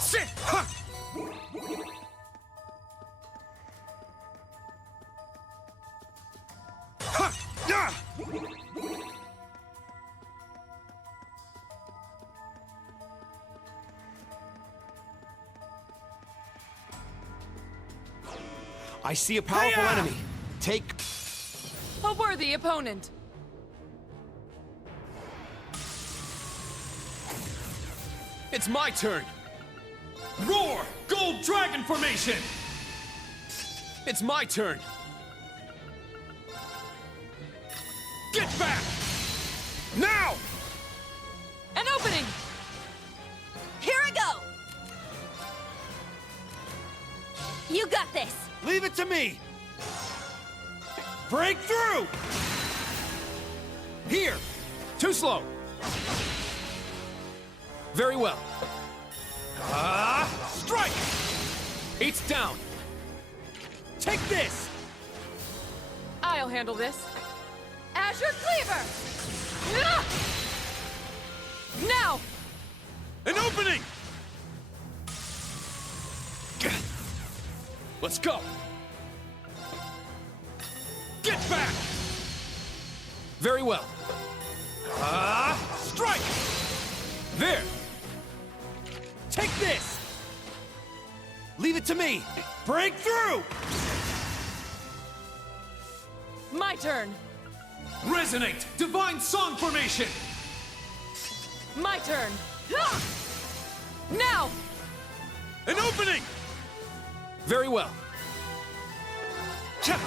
Sit! Ha! Ha! Ya! I see a powerful enemy. Take... A worthy opponent. It's my turn! Roar! Gold Dragon Formation! It's my turn! Get back! Now! An opening! Here I go! You got this! Leave it to me! Break through! Here! Too slow! Very well. Strike! It's down! Take this! I'll handle this. Azure Cleaver! Ah! Now! An opening! Let's go! Get back! Very well. Strike! There! Take this! Leave it to me! Break through! My turn. Resonate! Divine Song Formation! My turn. Ah! Now! An opening! Very well. Cha!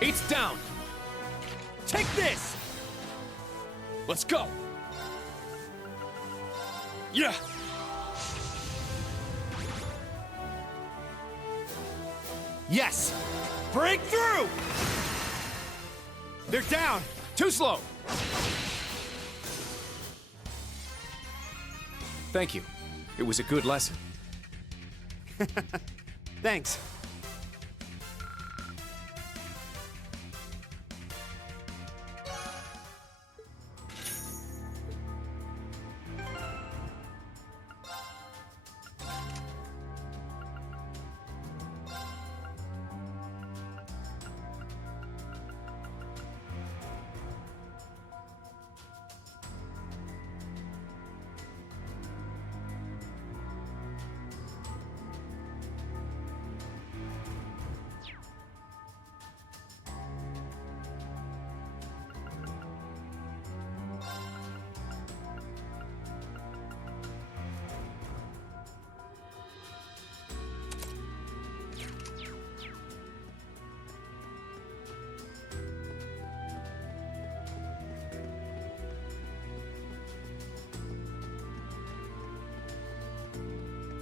It's down! Take this! Let's go! Yeah! Yes! Break through! They're down! Too slow! Thank you. It was a good lesson. Thanks.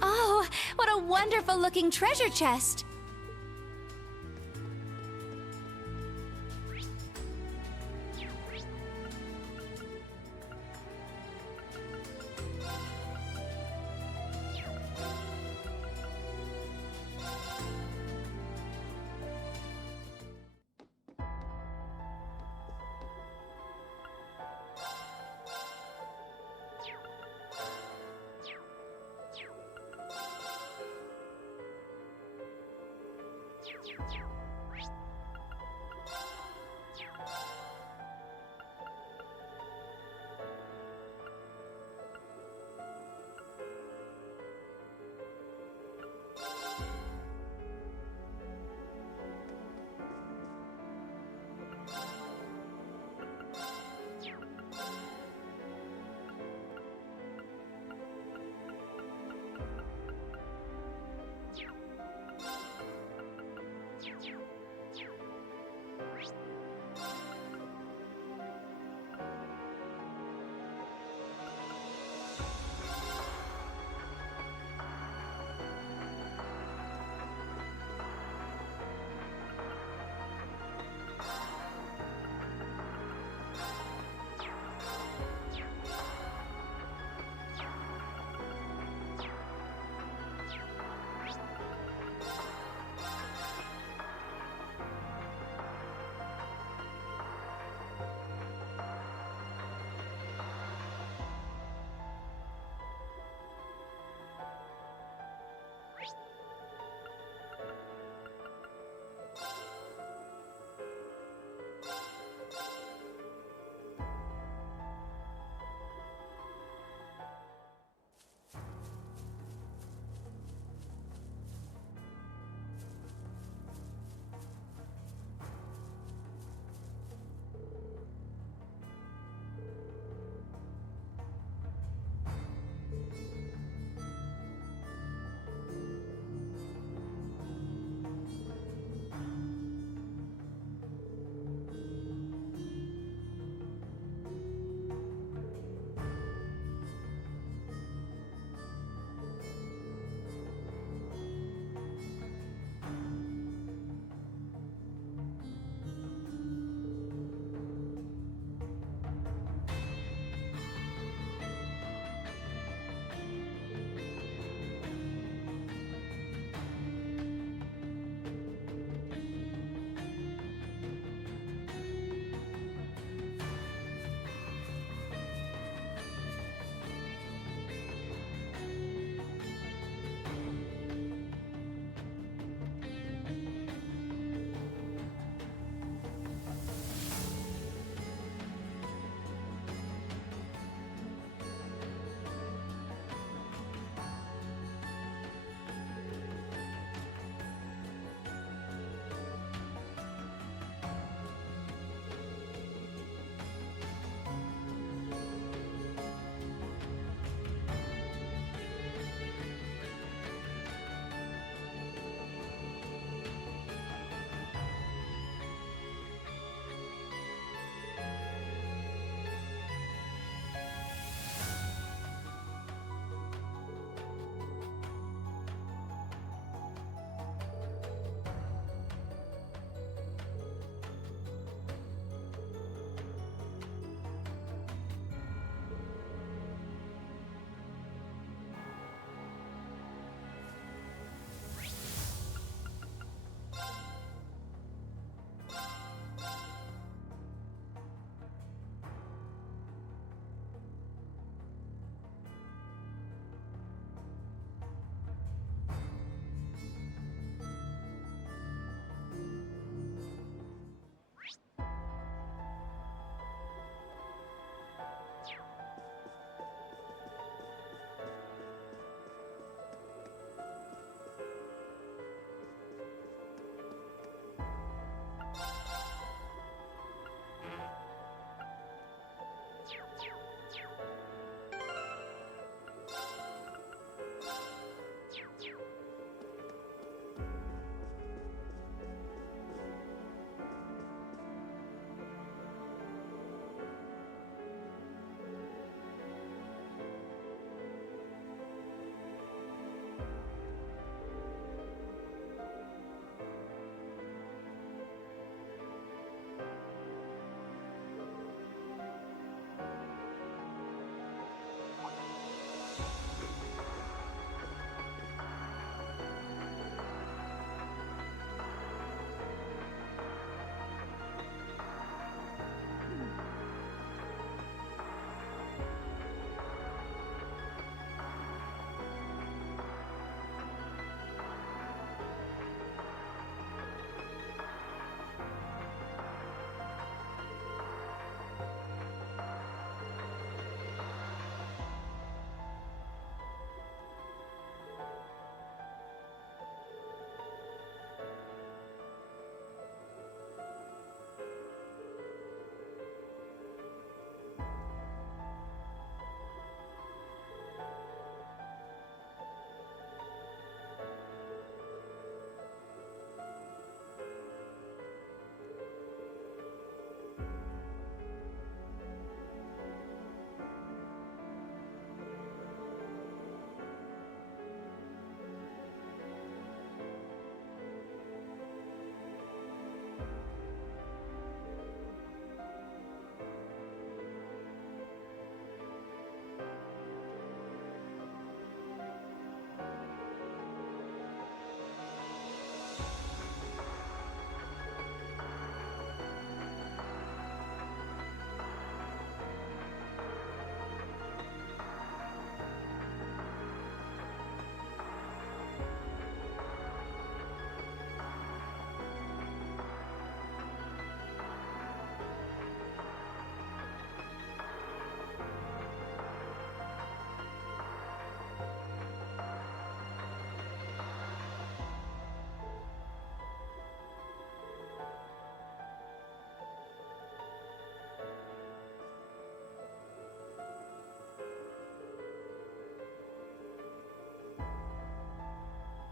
Oh, what a wonderful looking treasure chest!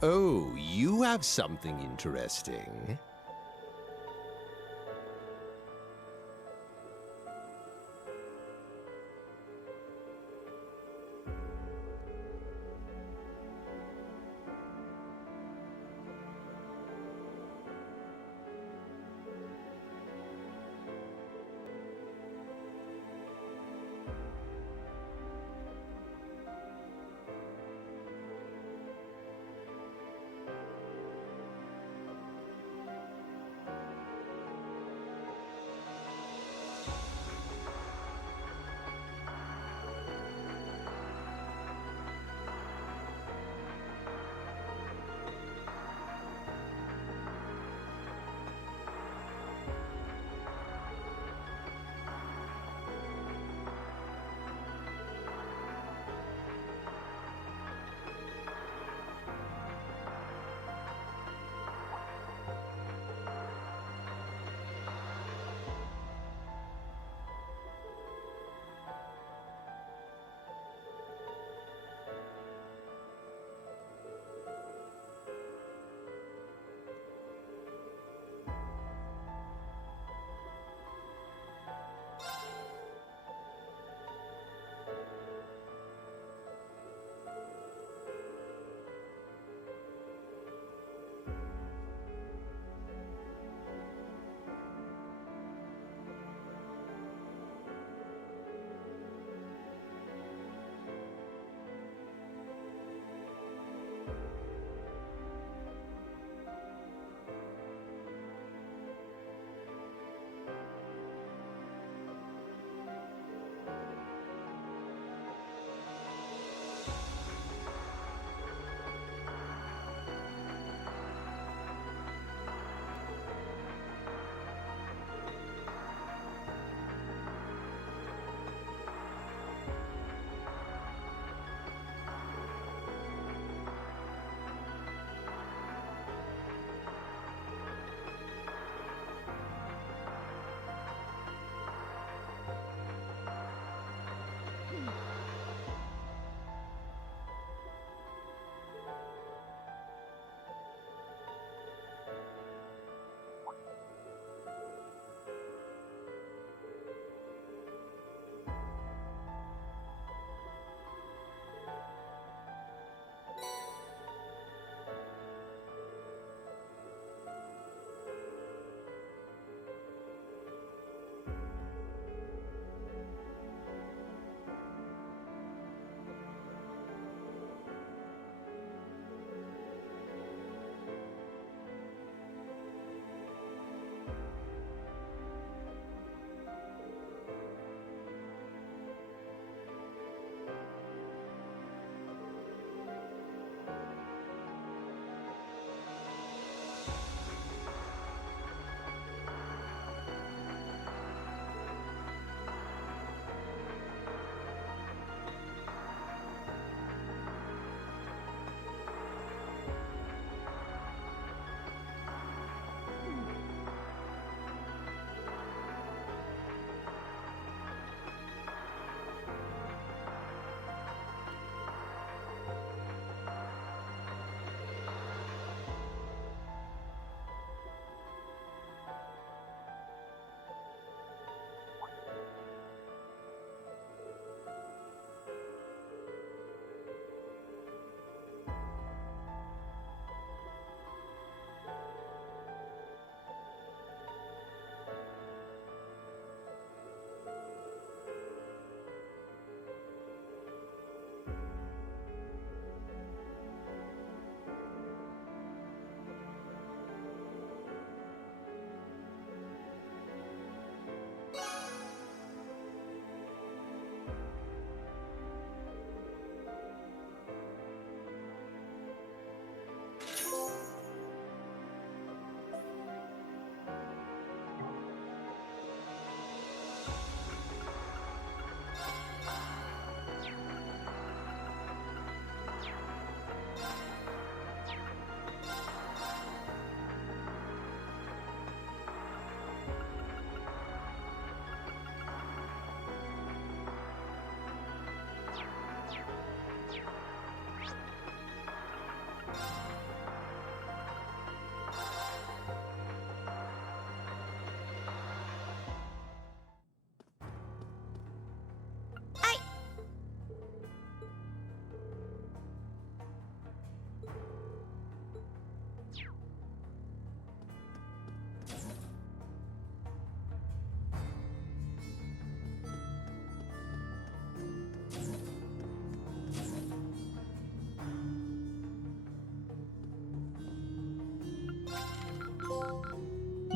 Oh, you have something interesting.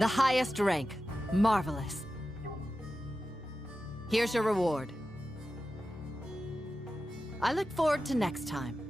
The highest rank. Marvelous. Here's your reward. I look forward to next time.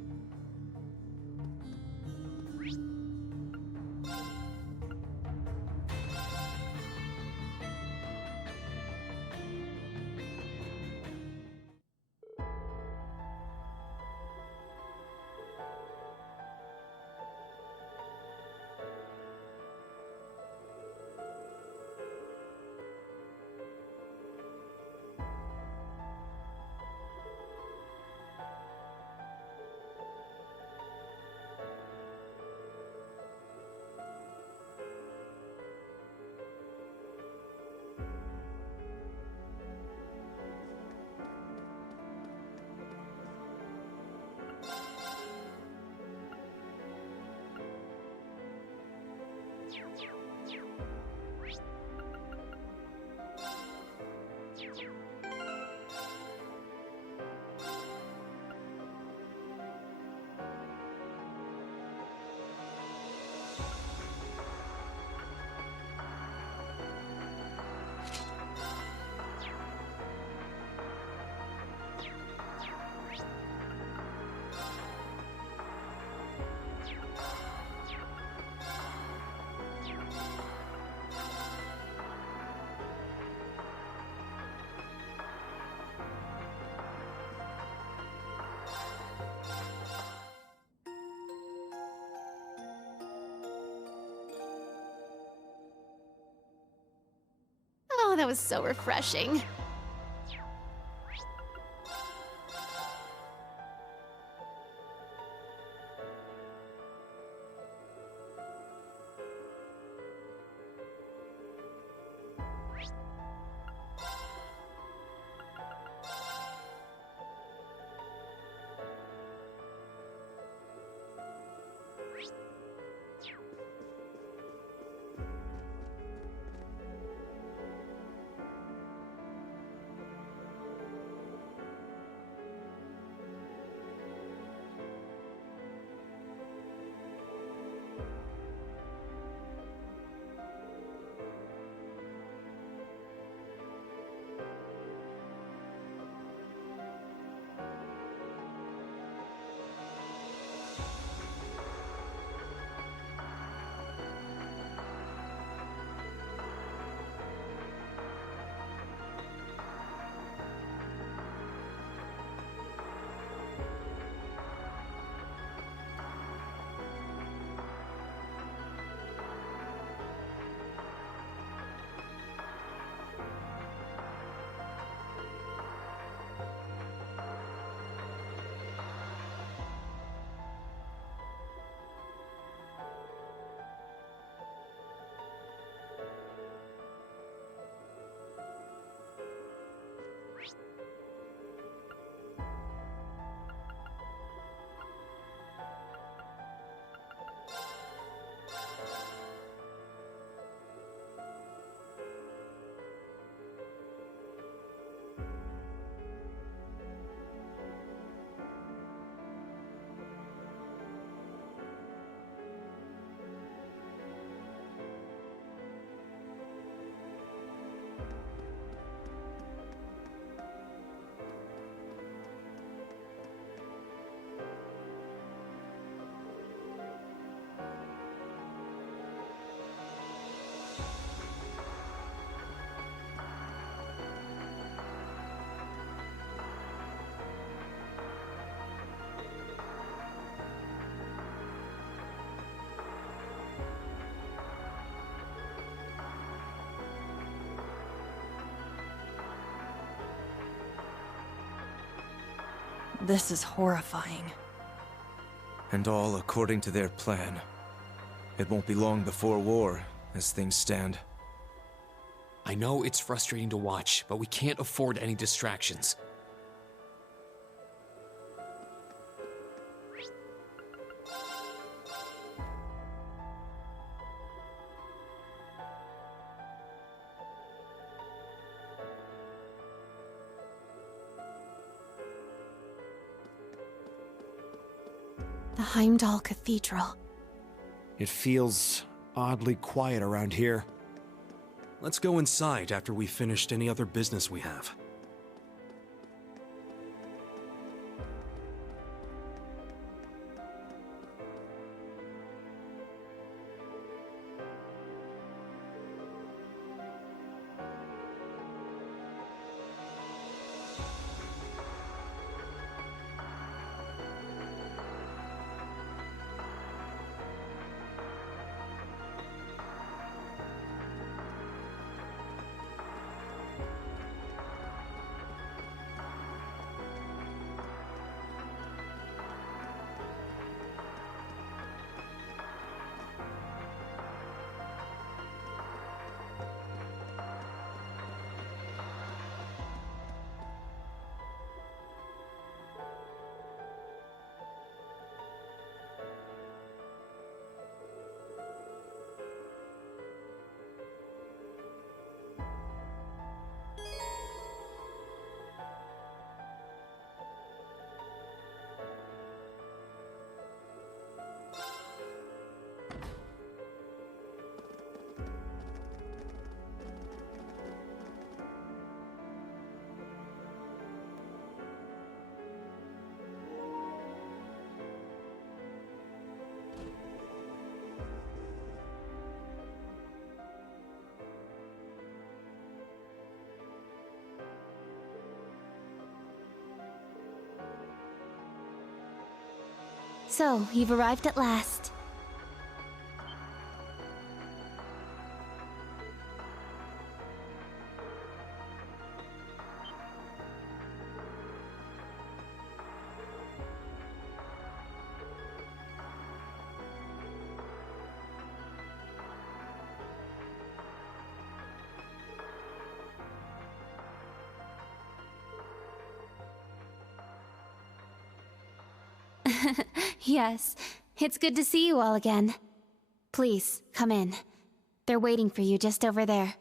Oh, that was so refreshing. This is horrifying. And all according to their plan. It won't be long before war, as things stand. I know it's frustrating to watch, but we can't afford any distractions. The Heimdall Cathedral. It feels oddly quiet around here. Let's go inside after we've finished any other business we have. So, you've arrived at last. Yes, it's good to see you all again. Please, come in. They're waiting for you just over there.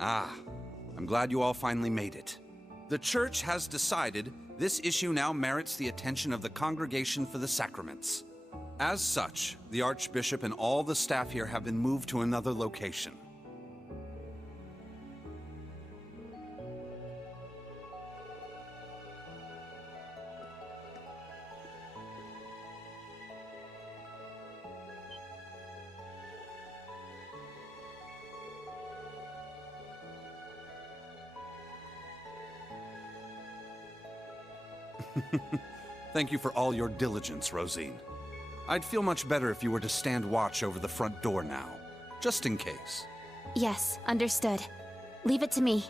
Ah, I'm glad you all finally made it. The Church has decided this issue now merits the attention of the Congregation for the Sacraments. As such, the Archbishop and all the staff here have been moved to another location. Thank you for all your diligence, Rosine. I'd feel much better if you were to stand watch over the front door now, just in case. Yes, understood. Leave it to me.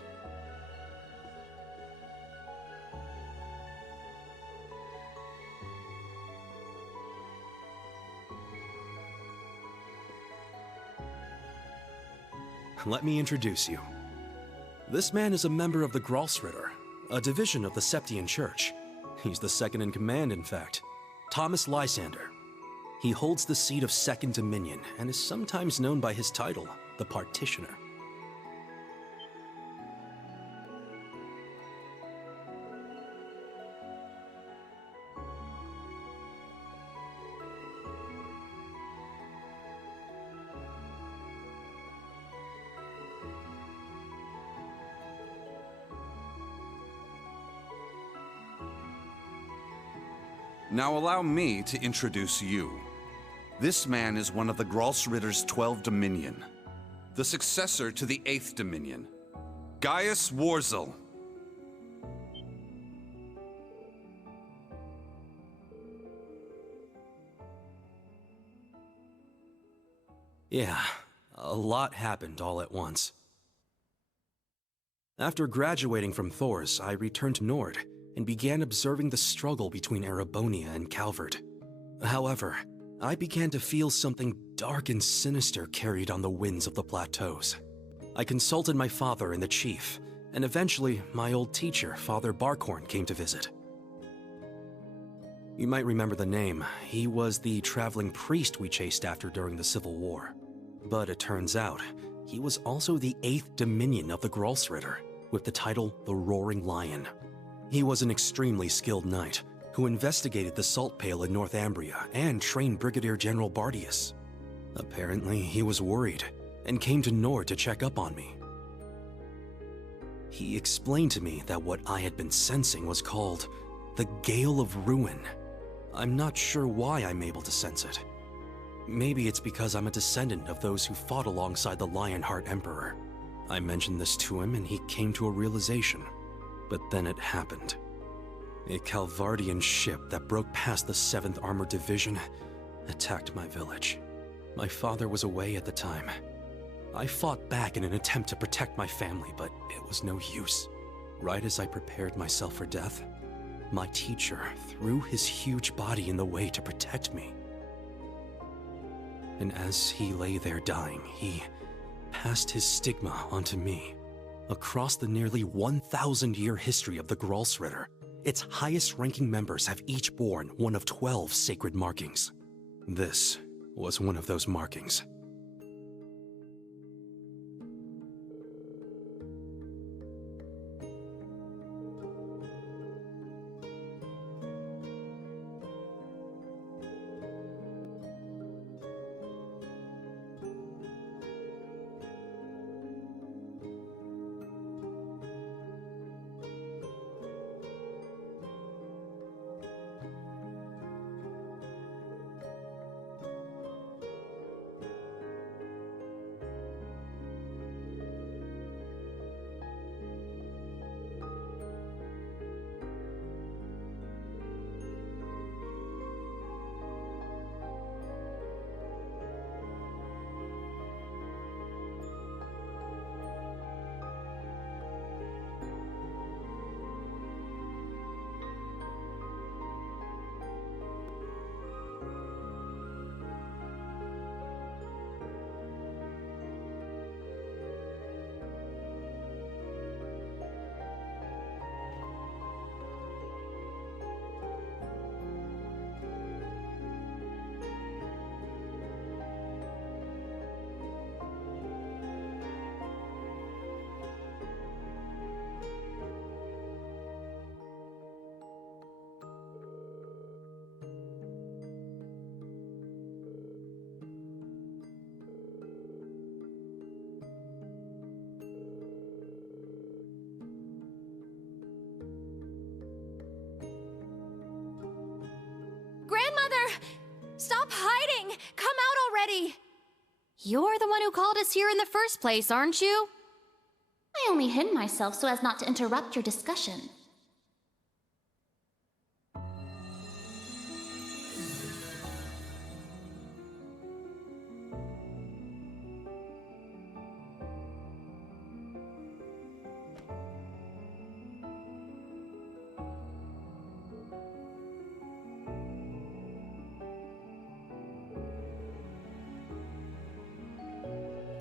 Let me introduce you. This man is a member of the Gralsritter, a division of the Septian Church. He's the second in command, in fact. Thomas Lysander. He holds the seat of Second Dominion and is sometimes known by his title, the Partitioner. Now allow me to introduce you. This man is one of the Gralsritter's 12 Dominion, the successor to the 8th Dominion, Gaius Warzel. Yeah, a lot happened all at once. After graduating from Thors, I returned to Nord and began observing the struggle between Erebonia and Calvert. However, I began to feel something dark and sinister carried on the winds of the plateaus. I consulted my father and the chief, and eventually my old teacher, Father Barkhorn, came to visit. You might remember the name. He was the traveling priest we chased after during the Civil War. But it turns out, he was also the 8th Dominion of the Gralsritter, with the title the Roaring Lion. He was an extremely skilled knight, who investigated the Salt Pale in Northumbria and trained Brigadier General Bardius. Apparently, he was worried and came to Nord to check up on me. He explained to me that what I had been sensing was called the Gale of Ruin. I'm not sure why I'm able to sense it. Maybe it's because I'm a descendant of those who fought alongside the Lionheart Emperor. I mentioned this to him and he came to a realization. But then it happened. A Calvardian ship that broke past the 7th Armored Division attacked my village. My father was away at the time. I fought back in an attempt to protect my family, but it was no use. Right as I prepared myself for death, my teacher threw his huge body in the way to protect me. And as he lay there dying, he passed his stigma onto me. Across the nearly 1,000-year history of the Gralsritter, its highest-ranking members have each borne one of 12 sacred markings. This was one of those markings. Stop hiding! Come out already! You're the one who called us here in the first place, aren't you? I only hid myself so as not to interrupt your discussion.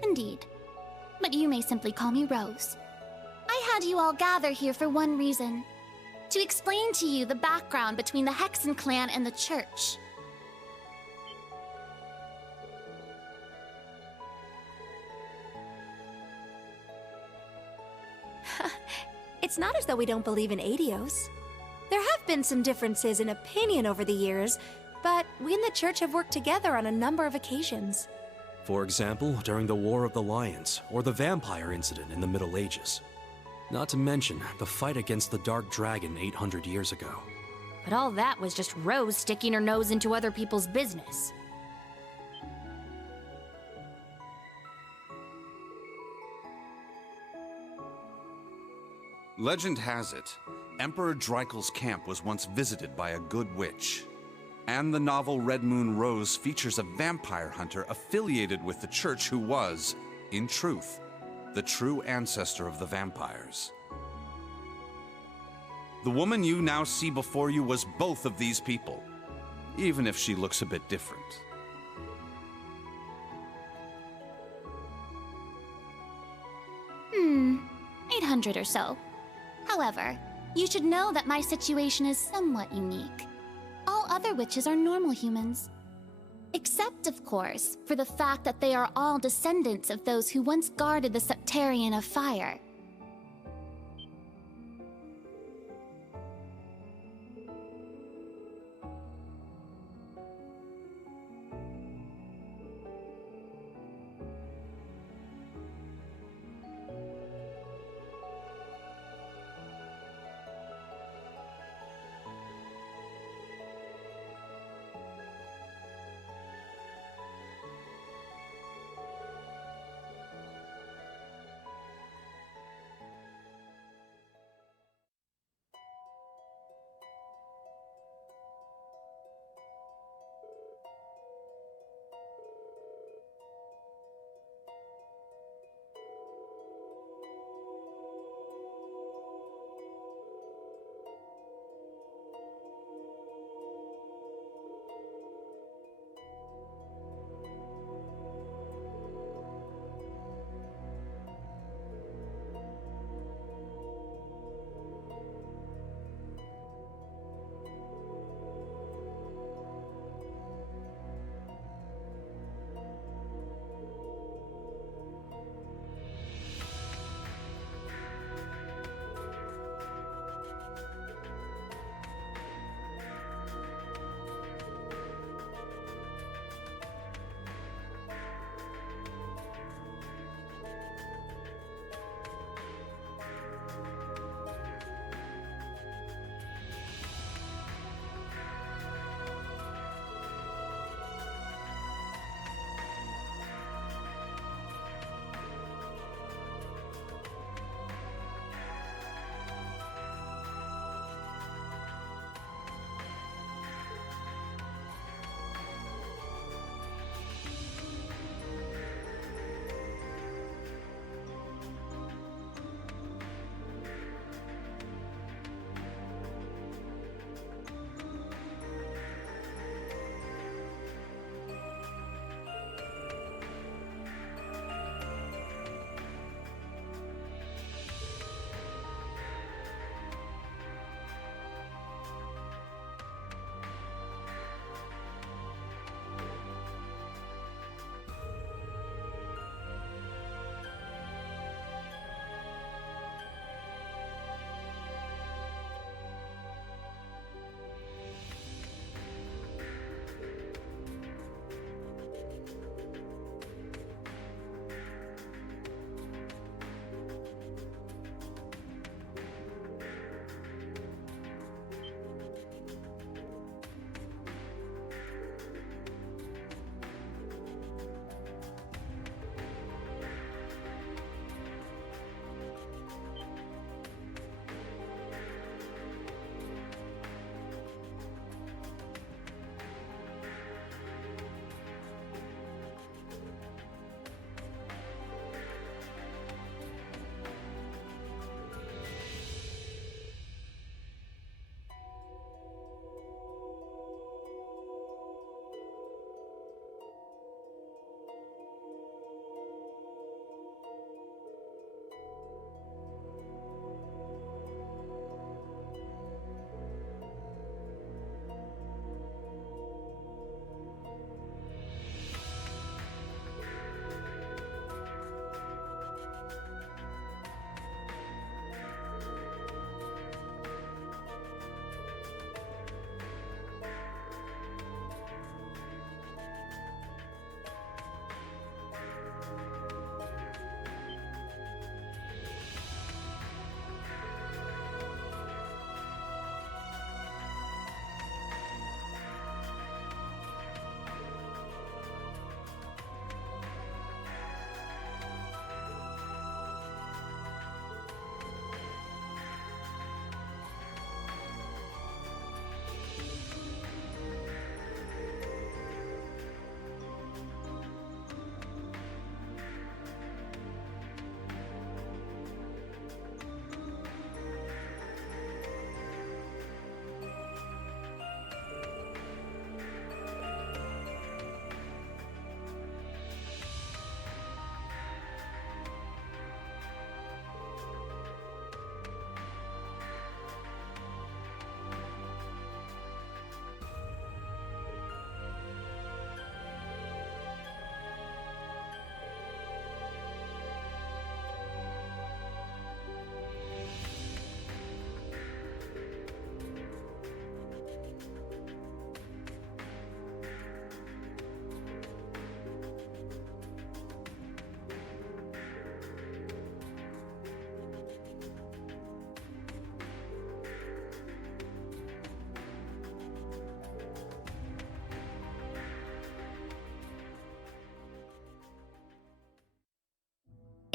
Indeed. But you may simply call me Rose. I had you all gather here for one reason. To explain to you the background between the Hexen clan and the Church. It's not as though we don't believe in Adios. There have been some differences in opinion over the years, but we and the Church have worked together on a number of occasions. For example, during the War of the Lions, or the vampire incident in the Middle Ages. Not to mention the fight against the Dark Dragon 800 years ago. But all that was just Rose sticking her nose into other people's business. Legend has it, Emperor Dreikel's camp was once visited by a good witch. And the novel Red Moon Rose features a vampire hunter affiliated with the Church who was, in truth, the true ancestor of the vampires. The woman you now see before you was both of these people, even if she looks a bit different. 800 or so. However, you should know that my situation is somewhat unique. All other witches are normal humans. Except, of course, for the fact that they are all descendants of those who once guarded the Septarian of Fire.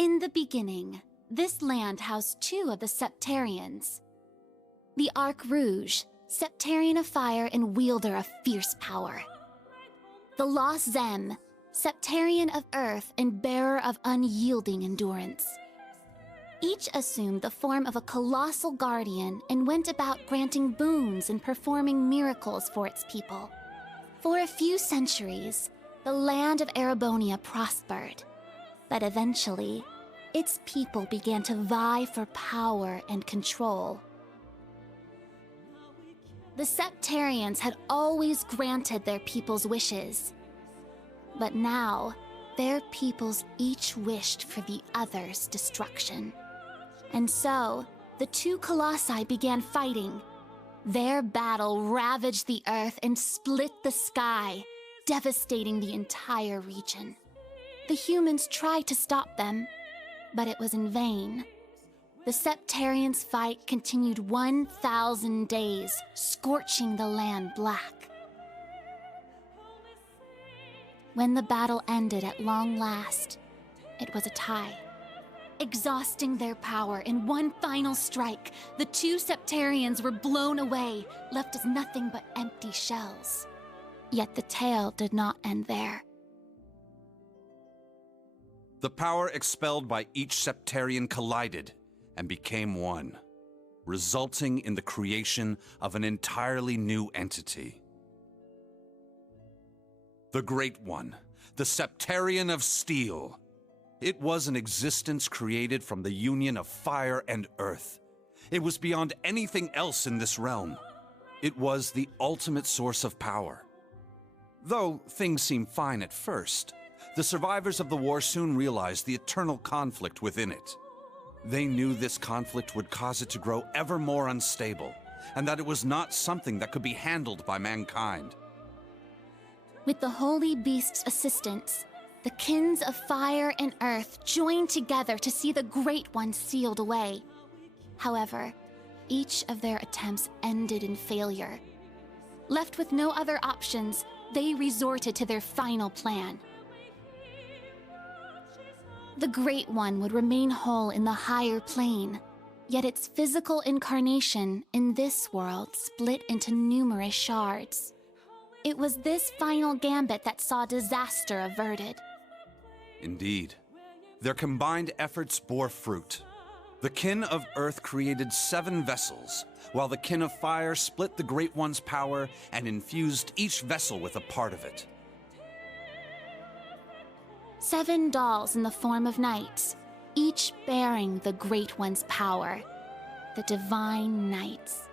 In the beginning, this land housed two of the Septarians. The Arc Rouge, Septarian of fire and wielder of fierce power. The Lost Zem, Septarian of earth and bearer of unyielding endurance. Each assumed the form of a colossal guardian and went about granting boons and performing miracles for its people. For a few centuries, the land of Erebonia prospered, but eventually, its people began to vie for power and control. The Septarians had always granted their people's wishes, but now, their peoples each wished for the other's destruction. And so, the two colossi began fighting. Their battle ravaged the earth and split the sky, devastating the entire region. The humans tried to stop them, but it was in vain. The Septarians' fight continued 1,000 days, scorching the land black. When the battle ended at long last, it was a tie. Exhausting their power in one final strike, the two Septarians were blown away, left as nothing but empty shells. Yet the tale did not end there. The power expelled by each Septarian collided and became one, resulting in the creation of an entirely new entity. The Great One, the Septarian of Steel. It was an existence created from the union of fire and earth. It was beyond anything else in this realm. It was the ultimate source of power. Though things seemed fine at first, the survivors of the war soon realized the eternal conflict within it. They knew this conflict would cause it to grow ever more unstable, and that it was not something that could be handled by mankind. With the Holy Beast's assistance, the kins of fire and earth joined together to see the Great One sealed away. However, each of their attempts ended in failure. Left with no other options, they resorted to their final plan. The Great One would remain whole in the higher plane, yet its physical incarnation in this world split into numerous shards. It was this final gambit that saw disaster averted. Indeed, their combined efforts bore fruit. The kin of Earth created 7 vessels, while the kin of Fire split the Great One's power and infused each vessel with a part of it. 7 dolls in the form of knights, each bearing the Great One's power, the Divine Knights.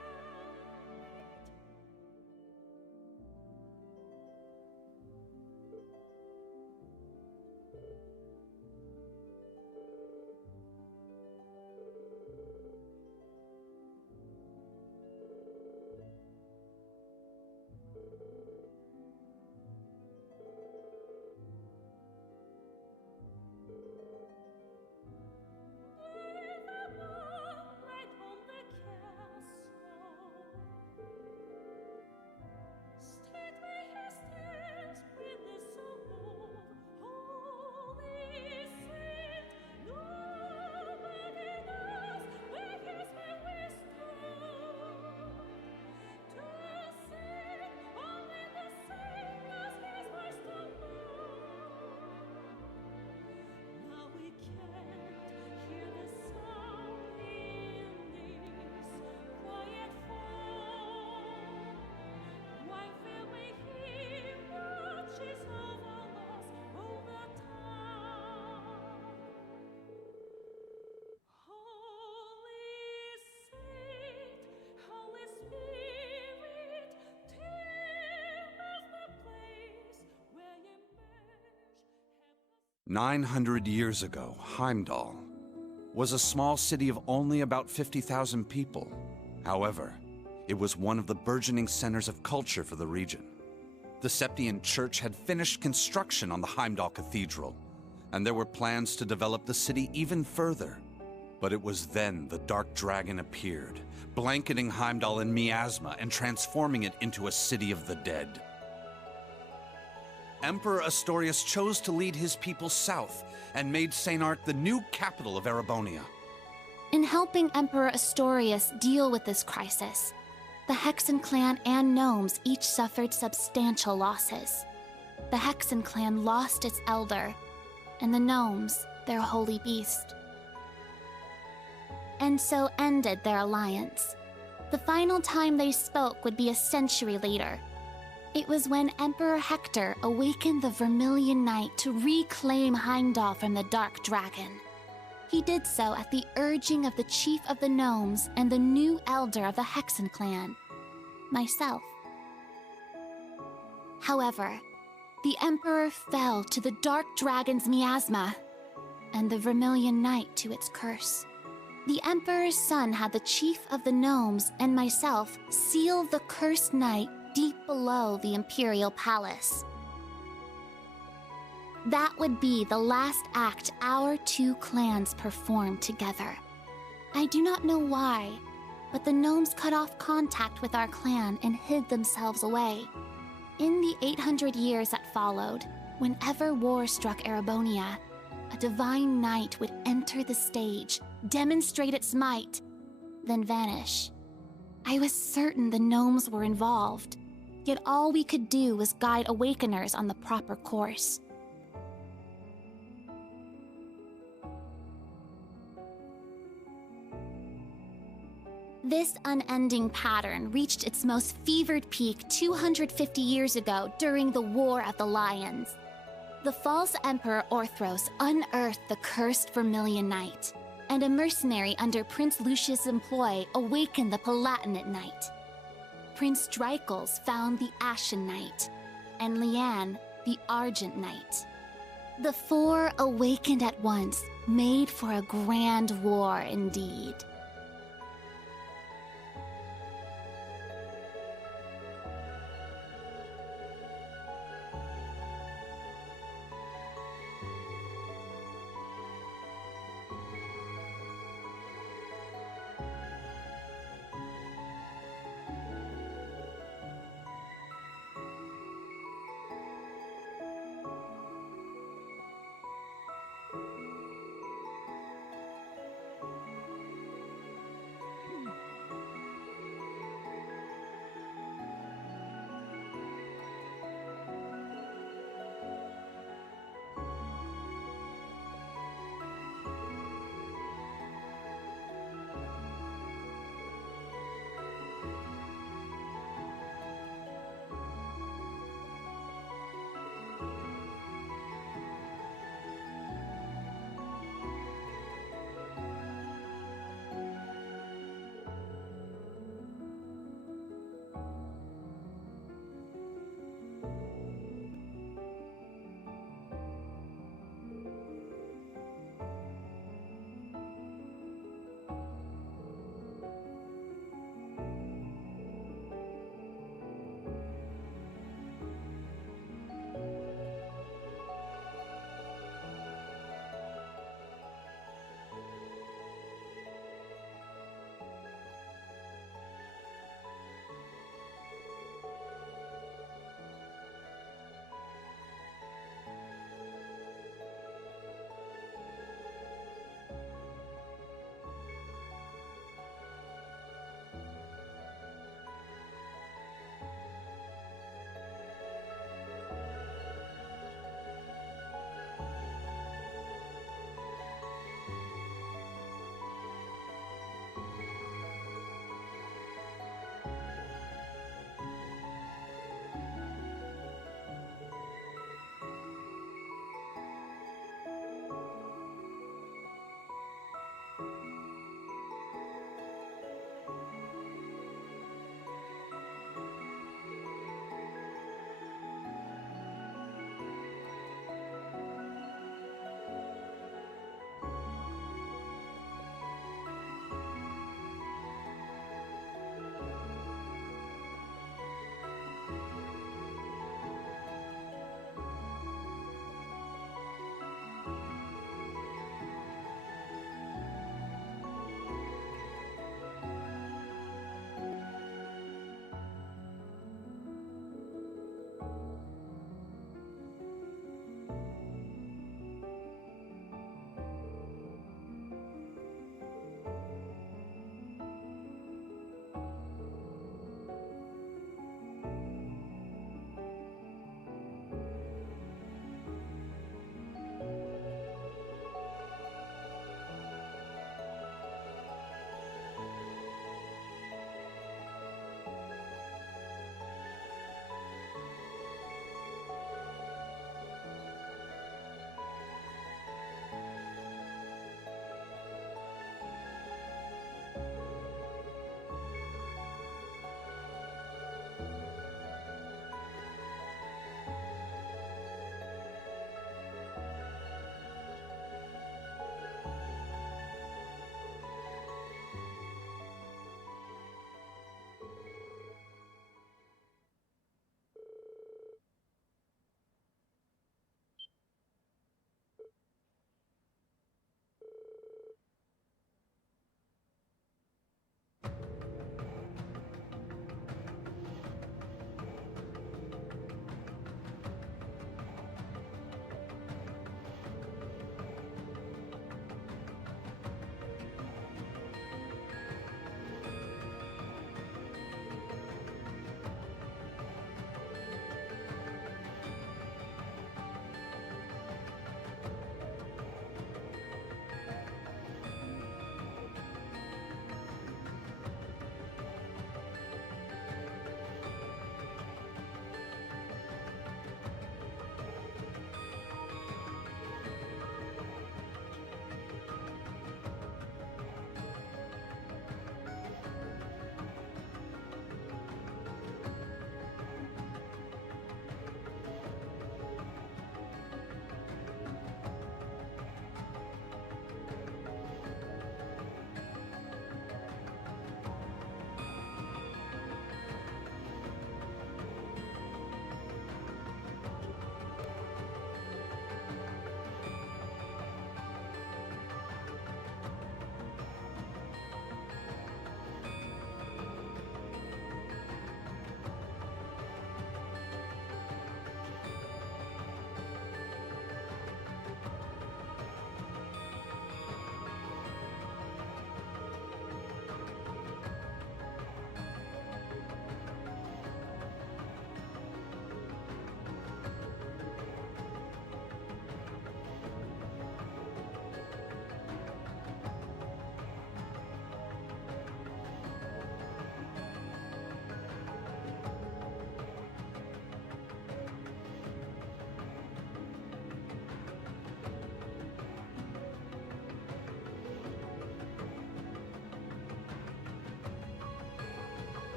Holy Spirit, tear us the place where you merge. 900 years ago, Heimdall was a small city of only about 50,000 people. However, it was one of the burgeoning centers of culture for the region. The Septian Church had finished construction on the Heimdall Cathedral, and there were plans to develop the city even further. But it was then the Dark Dragon appeared, blanketing Heimdall in miasma and transforming it into a city of the dead. Emperor Astorius chose to lead his people south and made St. Ark the new capital of Erebonia. In helping Emperor Astorius deal with this crisis, the Hexen clan and gnomes each suffered substantial losses. The Hexen clan lost its elder, and the gnomes their holy beast. And so ended their alliance. The final time they spoke would be a century later. It was when Emperor Hector awakened the Vermilion Knight to reclaim Heimdall from the Dark Dragon. He did so at the urging of the chief of the gnomes and the new elder of the Hexen clan, myself. However, the Emperor fell to the Dark Dragon's miasma, and the Vermilion Knight to its curse. The Emperor's son had the chief of the gnomes and myself seal the cursed knight deep below the Imperial Palace. That would be the last act our two clans performed together. I do not know why, but the gnomes cut off contact with our clan and hid themselves away. In the 800 years that followed, whenever war struck Erebonia, a divine knight would enter the stage, demonstrate its might, then vanish. I was certain the gnomes were involved, yet all we could do was guide awakeners on the proper course. This unending pattern reached its most fevered peak 250 years ago during the War of the Lions. The false Emperor Orthros unearthed the cursed Vermilion Knight, and a mercenary under Prince Lucius' employ awakened the Palatinate Knight. Prince Dreichels found the Ashen Knight, and Liane the Argent Knight. The four awakened at once, made for a grand war indeed.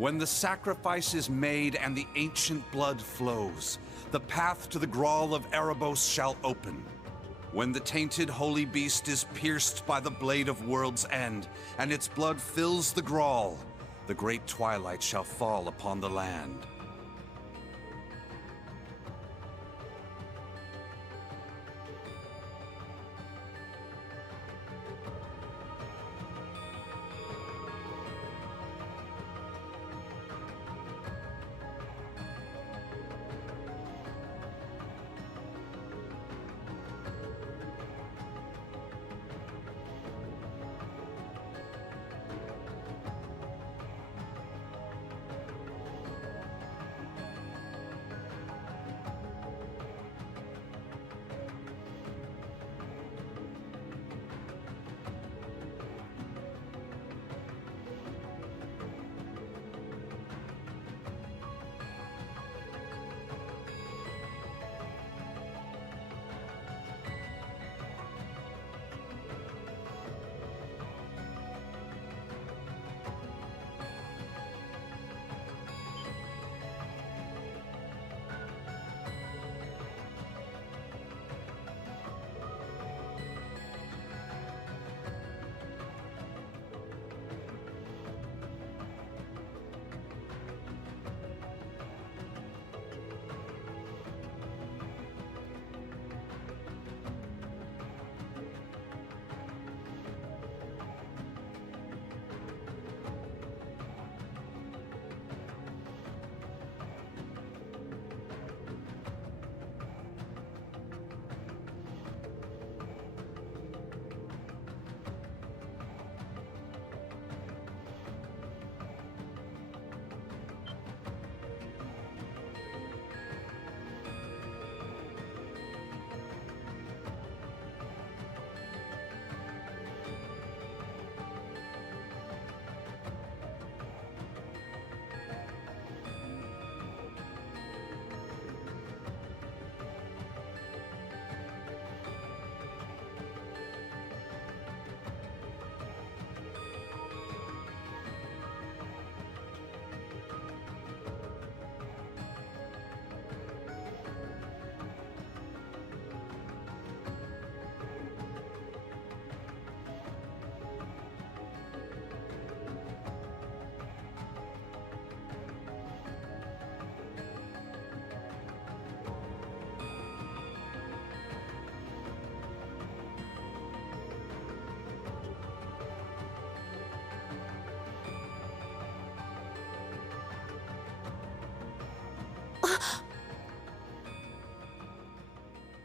When the sacrifice is made and the ancient blood flows, the path to the Grawl of Erebos shall open. When the tainted holy beast is pierced by the blade of World's End, and its blood fills the Grawl, the great twilight shall fall upon the land.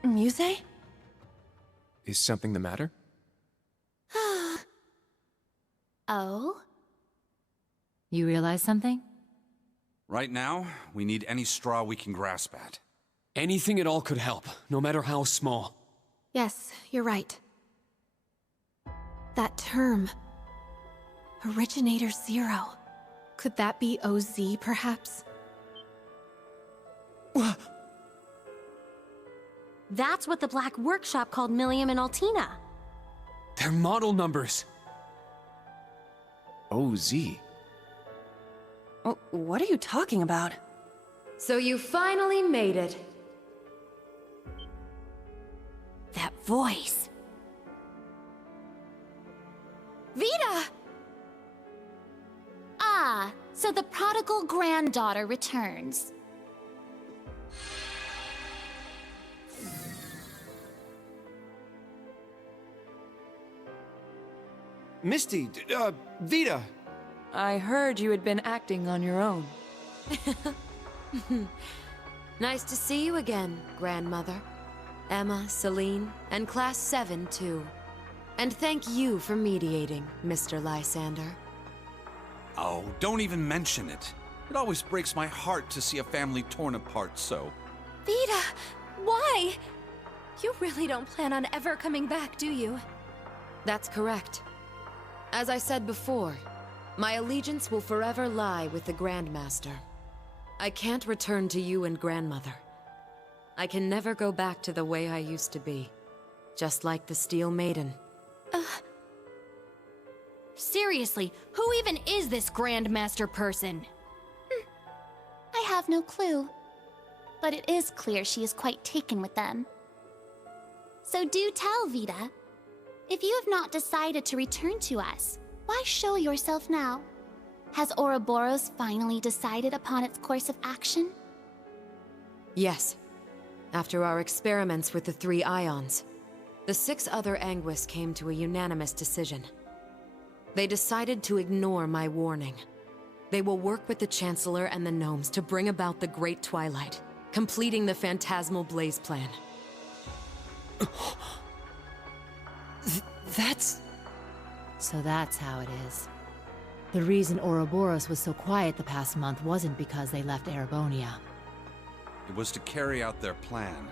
Muse? Is something the matter? Oh? You realize something? Right now, we need any straw we can grasp at. Anything at all could help, no matter how small. Yes, you're right. That term. Originator Zero. Could that be OZ, perhaps? That's what the Black Workshop called Millium and Altina. They're model numbers. OZ. Oh, what are you talking about? So you finally made it. That voice. Vita! Ah, so the prodigal granddaughter returns. Misty, Vita. I heard you had been acting on your own. Nice to see you again, Grandmother. Emma, Celine, and Class 7, too. And thank you for mediating, Mr. Lysander. Oh, don't even mention it. It always breaks my heart to see a family torn apart so. Vita! Why? You really don't plan on ever coming back, do you? That's correct. As I said before, my allegiance will forever lie with the Grandmaster. I can't return to you and Grandmother. I can never go back to the way I used to be. Just like the Steel Maiden. Seriously, who even is this Grandmaster person? have no clue. But it is clear she is quite taken with them. So do tell, Vita. If you have not decided to return to us, why show yourself now? Has Ouroboros finally decided upon its course of action? Yes. After our experiments with the 3 ions, the 6 other Anguis came to a unanimous decision. They decided to ignore my warning. They will work with the Chancellor and the Gnomes to bring about the Great Twilight, completing the Phantasmal Blaze plan. That's... So that's how it is. The reason Ouroboros was so quiet the past month wasn't because they left Erebonia. It was to carry out their plan,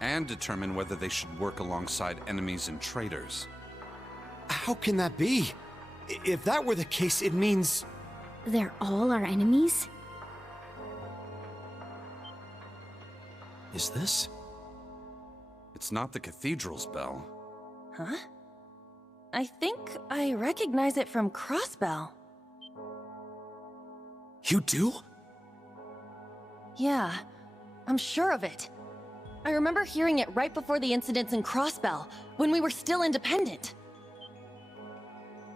and determine whether they should work alongside enemies and traitors. How can that be? If that were the case, it means... They're all our enemies? Is this? It's not the cathedral's bell. Huh? I think I recognize it from Crossbell. You do? Yeah, I'm sure of it. I remember hearing it right before the incidents in Crossbell, when we were still independent.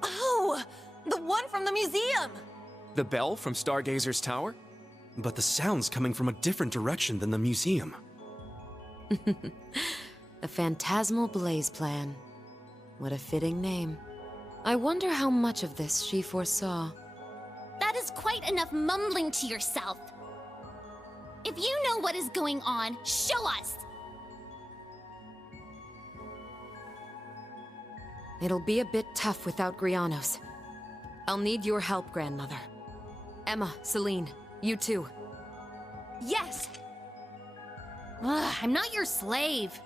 Oh! The one from the museum! The bell from Stargazer's tower? But the sound's coming from a different direction than the museum. The Phantasmal Blaze plan. What a fitting name. I wonder how much of this she foresaw. That is quite enough mumbling to yourself. If you know what is going on, show us! It'll be a bit tough without Grianos. I'll need your help, Grandmother. Emma, Celine, you too. Yes! Ugh, I'm not your slave.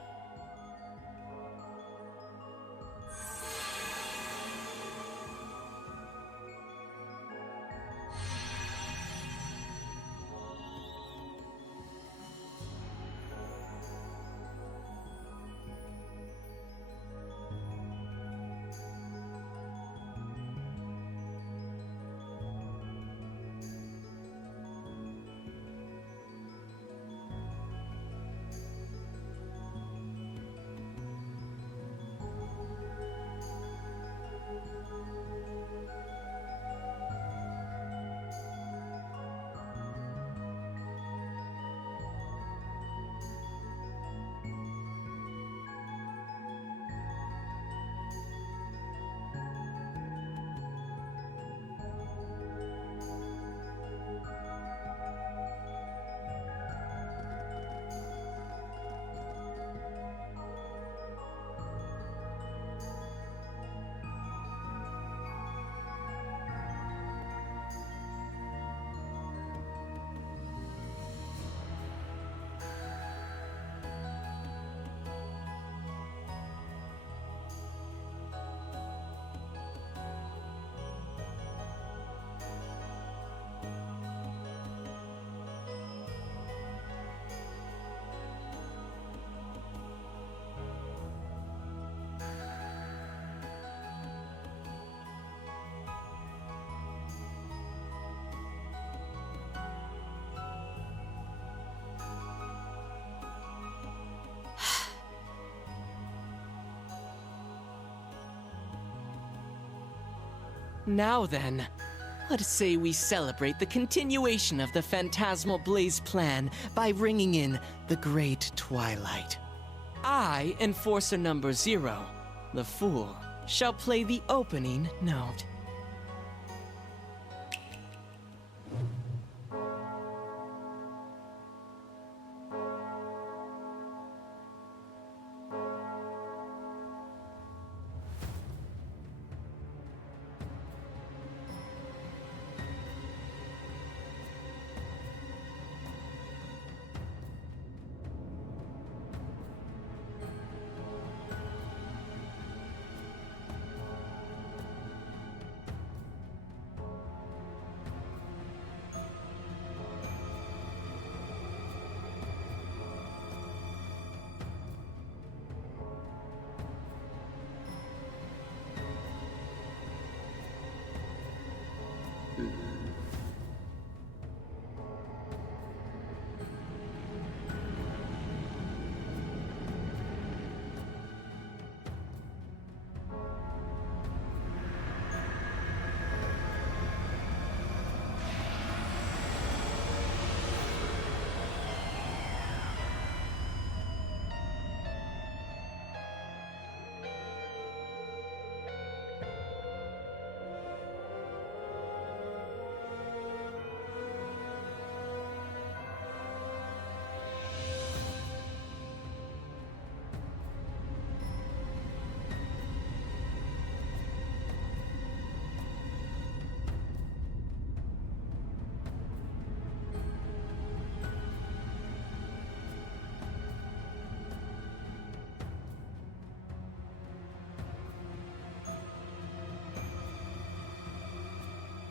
Now then, let's say we celebrate the continuation of the Phantasmal Blaze plan by bringing in the Great Twilight. I, Enforcer number 0, the Fool, shall play the opening note.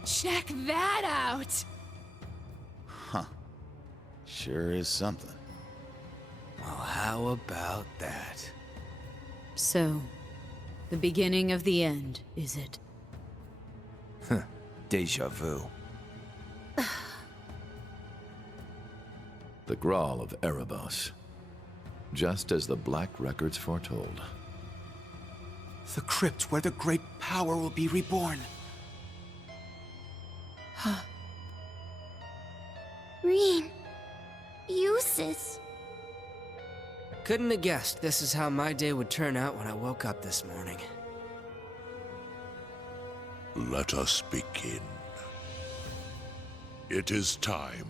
Check that out! Huh. Sure is something. Well, how about that? So, the beginning of the end, is it? Huh. Deja vu. The Grawl of Erebos. Just as the Black Records foretold. The crypt where the great power will be reborn. Reen. Eustace. Couldn't have guessed this is how my day would turn out when I woke up this morning. Let us begin. It is time.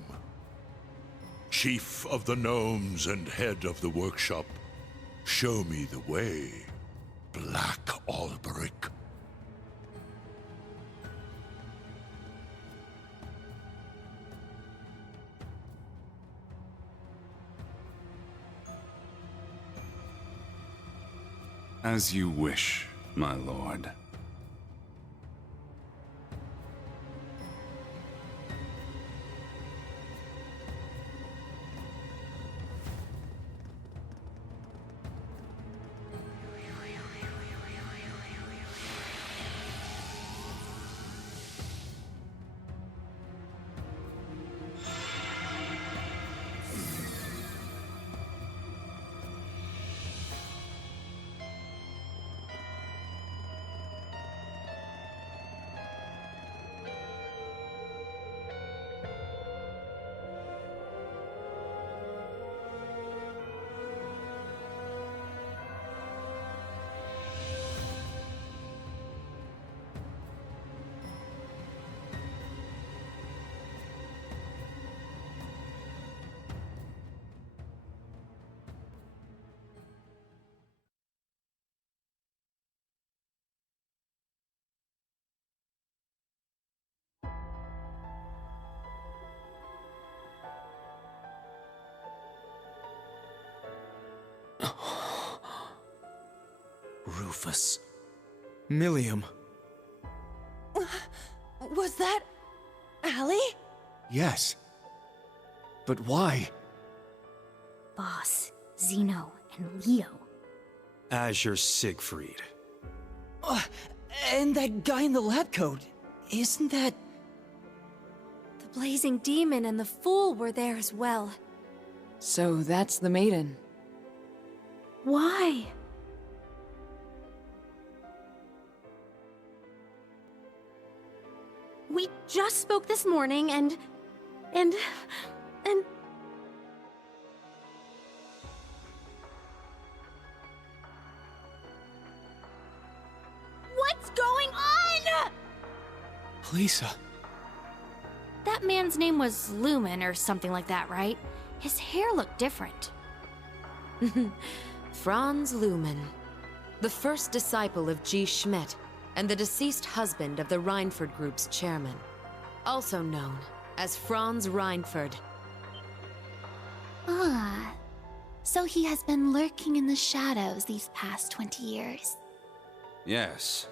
Chief of the Gnomes and head of the workshop, show me the way, Black Alberic. As you wish, my lord. Rufus. Millium. Was that... Allie? Yes. But why? Boss, Zeno, and Leo. Azure Siegfried. And that guy in the lab coat, isn't that... The blazing demon and the fool were there as well. So that's the maiden. Why? We just spoke this morning and... What's going on?! Lisa. That man's name was Lumen or something like that, right? His hair looked different. Franz Lumen, the first disciple of G. Schmidt, and the deceased husband of the Reinford Group's chairman, also known as Franz Reinford. Ah, so he has been lurking in the shadows these past 20 years. Yes.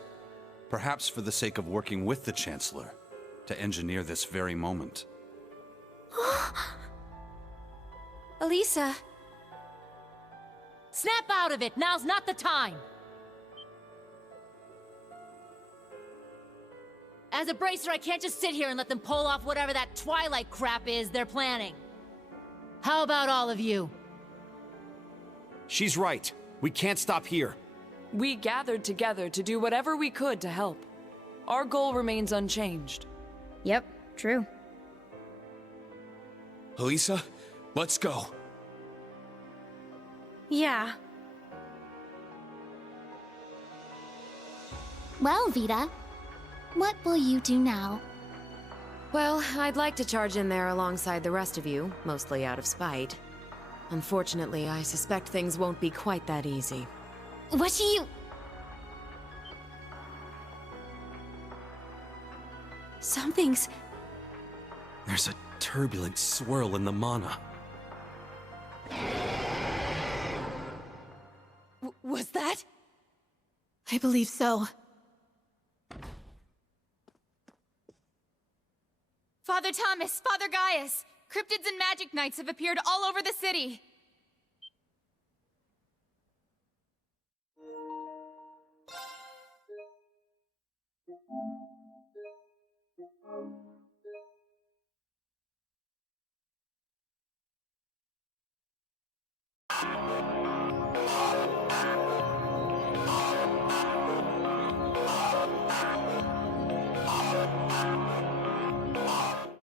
Perhaps for the sake of working with the Chancellor, to engineer this very moment. Elisa. Snap out of it! Now's not the time! As a bracer, I can't just sit here and let them pull off whatever that Twilight crap is they're planning. How about all of you? She's right. We can't stop here. We gathered together to do whatever we could to help. Our goal remains unchanged. Yep, true. Elisa, let's go. Yeah. Well, Vita, what will you do now? Well, I'd like to charge in there alongside the rest of you, mostly out of spite. Unfortunately, I suspect things won't be quite that easy. What do you... Something's... There's a turbulent swirl in the mana. Was that? I believe so. Father Thomas, Father Gaius, cryptids and magic knights have appeared all over the city.